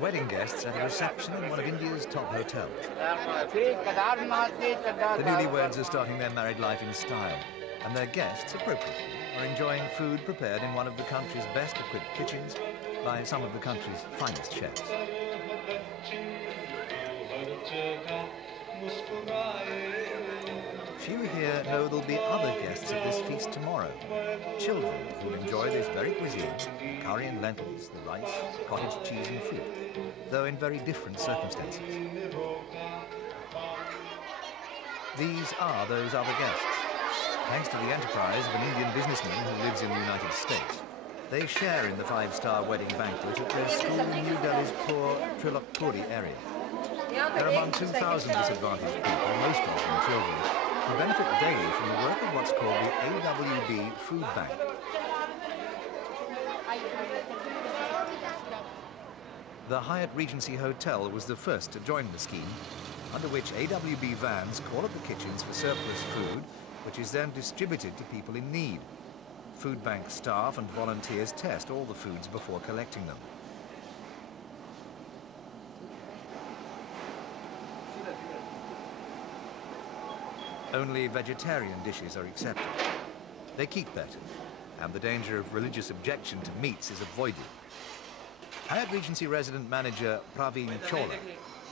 Wedding guests at a reception in one of India's top hotels. The newlyweds are starting their married life in style, and their guests, appropriately, are enjoying food prepared in one of the country's best equipped kitchens by some of the country's finest chefs. Few here know there'll be other guests at this feast tomorrow. Children who enjoy this very cuisine, curry and lentils, the rice, cottage cheese and fruit, though in very different circumstances. These are those other guests. Thanks to the enterprise of an Indian businessman who lives in the United States, they share in the five-star wedding banquet at their school in New Delhi's poor Trilakpuri area. They're among 2,000 disadvantaged people, most of them children, who benefit daily from the work of what's called the AWB Food Bank. The Hyatt Regency Hotel was the first to join the scheme, under which AWB vans call at the kitchens for surplus food, which is then distributed to people in need. Food bank staff and volunteers test all the foods before collecting them. Only vegetarian dishes are accepted. They keep better, and the danger of religious objection to meats is avoided. Hyatt Regency resident manager Praveen Chawla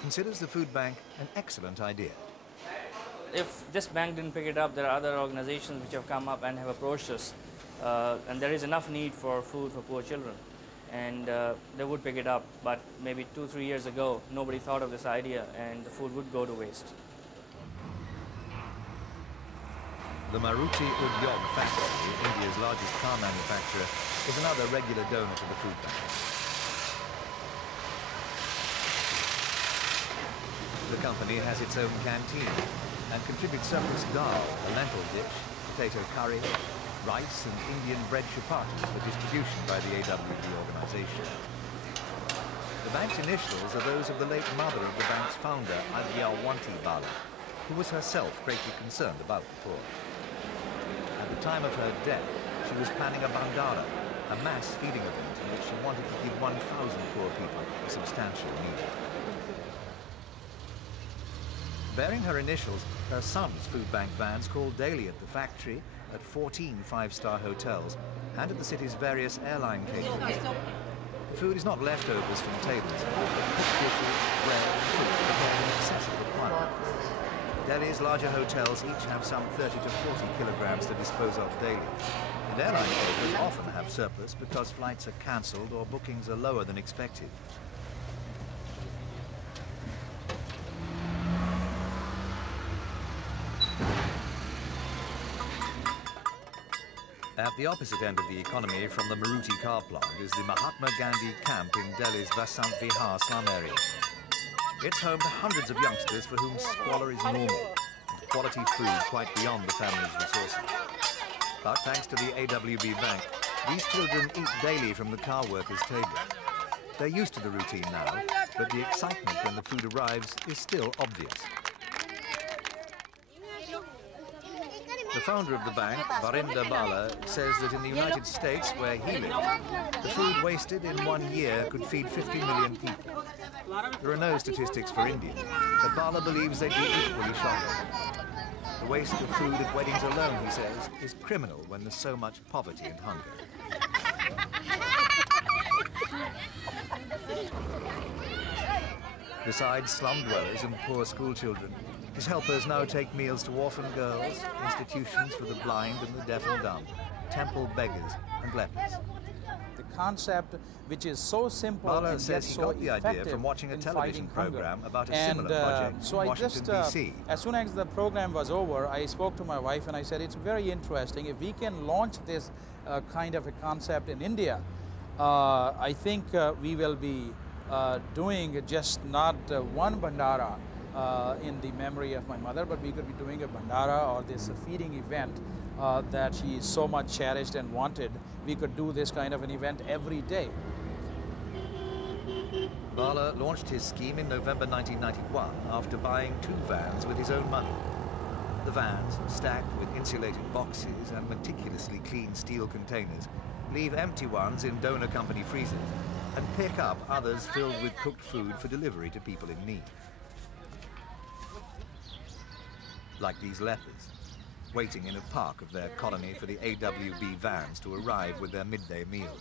considers the food bank an excellent idea. If this bank didn't pick it up, there are other organizations which have come up and have approached us, and there is enough need for food for poor children, and they would pick it up, but maybe 2-3 years ago nobody thought of this idea and the food would go to waste. The Maruti Udyog factory, India's largest car manufacturer, is another regular donor to the food bank. The company has its own canteen and contributes surplus dal, a lentil dish, potato curry, rice and Indian bread chapattis for distribution by the AWB organization. The bank's initials are those of the late mother of the bank's founder, Agya Wanti Bhalla, who was herself greatly concerned about the poor. At the time of her death, she was planning a bandara, a mass feeding event in which she wanted to give 1,000 poor people a substantial meal. Bearing her initials, her son's food bank vans call daily at the factory, at 14 five-star hotels, and at the city's various airline caterers. The food is not leftovers from tables, but cooked dishes, bread, and fruit prepared in excess of requirements. Delhi's larger hotels each have some 30 to 40 kilograms to dispose of daily, and airline caterers often have surplus because flights are cancelled or bookings are lower than expected. At the opposite end of the economy from the Maruti car plant is the Mahatma Gandhi camp in Delhi's Vasant Vihar slum area. It's home to hundreds of youngsters for whom squalor is normal, and quality food quite beyond the family's resources. But thanks to the AWB Bank, these children eat daily from the car workers' table. They're used to the routine now, but the excitement when the food arrives is still obvious. The founder of the bank, Varinder Bhalla, says that in the United States, where he lives, the food wasted in 1 year could feed 50 million people. There are no statistics for India, but Bhalla believes they'd be equally shocking. The waste of food at weddings alone, he says, is criminal when there's so much poverty and hunger. Besides slum dwellers and poor school children, his helpers now take meals to orphan girls, institutions for the blind and the deaf and dumb, temple beggars and lepers. The concept, which is so simple Bhalla and says yet he so got the idea from watching a television program about a similar project so in Washington, D.C. As soon as the program was over, I spoke to my wife and I said, it's very interesting. If we can launch this kind of a concept in India, I think we will be doing just not one bandara in the memory of my mother, but we could be doing a bandara or this feeding event that she so much cherished and wanted. We could do this kind of an event every day. Bhalla launched his scheme in November 1991 after buying 2 vans with his own money. The vans, stacked with insulated boxes and meticulously clean steel containers, leave empty ones in donor company freezers and pick up others filled with cooked food for delivery to people in need. Like these lepers, waiting in a park of their colony for the AWB vans to arrive with their midday meal.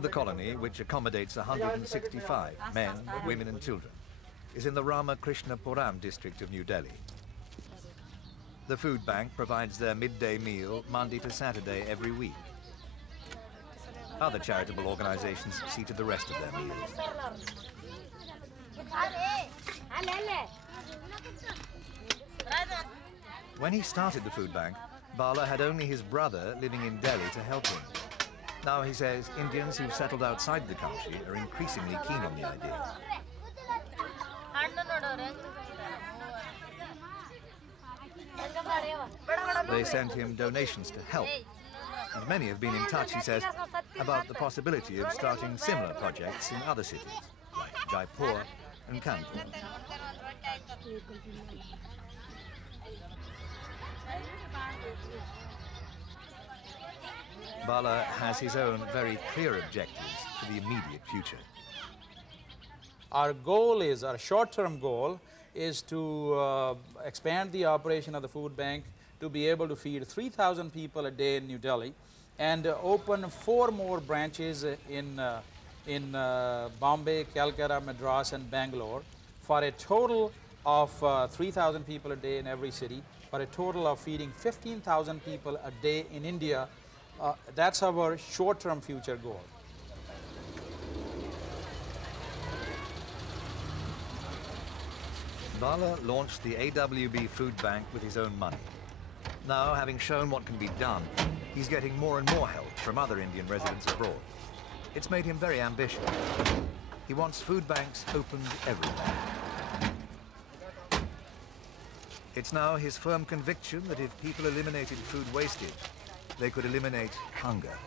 The colony, which accommodates 165 men, women and children, is in the Ramakrishnapuram district of New Delhi. The food bank provides their midday meal Monday to Saturday every week. Other charitable organizations see to the rest of their meals. When he started the food bank, Bhalla had only his brother living in Delhi to help him. Now he says Indians who've settled outside the country are increasingly keen on the idea. They sent him donations to help, and many have been in touch, he says, about the possibility of starting similar projects in other cities, like Jaipur and Canteen. Bhalla has his own very clear objectives for the immediate future. Our goal is, our short-term goal is to expand the operation of the food bank to be able to feed 3,000 people a day in New Delhi and open 4 more branches in Bombay, Calcutta, Madras and Bangalore for a total of 3,000 people a day in every city, for a total of feeding 15,000 people a day in India. That's our short-term future goal. Bhalla launched the AWB Food Bank with his own money. Now, having shown what can be done, he's getting more and more help from other Indian residents abroad. It's made him very ambitious. He wants food banks opened everywhere. It's now his firm conviction that if people eliminated food wastage, they could eliminate hunger.